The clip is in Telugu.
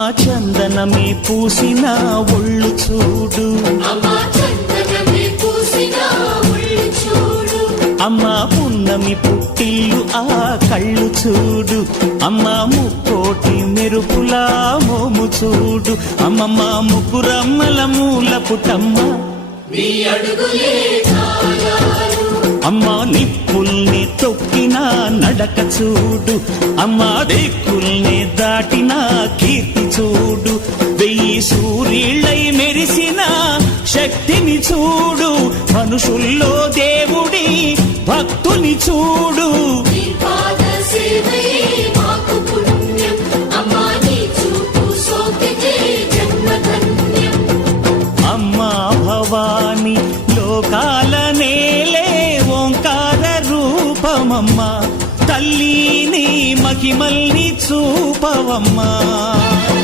ఆ చందనమే పూసిన ఒళ్ళు చూడు, అమ్మ పున్నమి పుట్టిల్లు ఆ కళ్ళు చూడు, అమ్మ ముక్కోటి మెరుపులా మోము చూడు, అమ్మమ్మ ముగ్గురమ్మల మూల పుట్టమ్మ అమ్మ నిప్పుల్ని తొక్కిన నడక చూడు, అమ్మ దిక్కుల్ని దాటిన కీర్తి చూడు, 1000 సూర్యుళ్ళై మెరిసిన శక్తిని చూడు, మనుషుల్లో దేవుడి భక్తుని చూడు. అమ్మా భవాని లోకాల నేలే ఓంకార రూపమమ్మా, తల్లిని మహిమల్ని చూపవమ్మా.